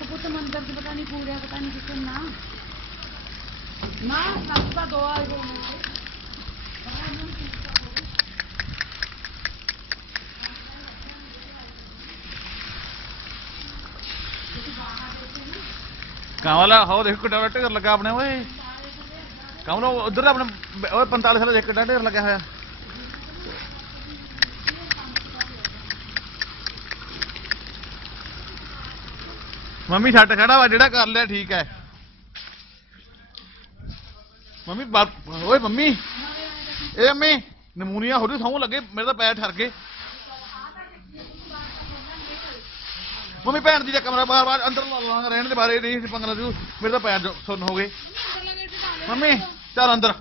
पुत मंदिर से पता नहीं पूरे पता नहीं किसे ना ना नाश्ता दो आ गए कांवला हो देखो कितना ढेर लगा अपने ओए कांवला उधर अपने ओए 45 साल कितना ढेर लगा होया मम्मी छट खड़ा वा जेड़ा कर लिया ठीक है मम्मी ओए मम्मी ए मम्मी नमूनिया हो रही सौ लगे मेरे तो पैर ठर गए मम्मी भैन जी का कमरा बार बार अंदर रहने के बारे नहीं पंगा मेरे तो पैर सुन हो गए मम्मी चल अंदर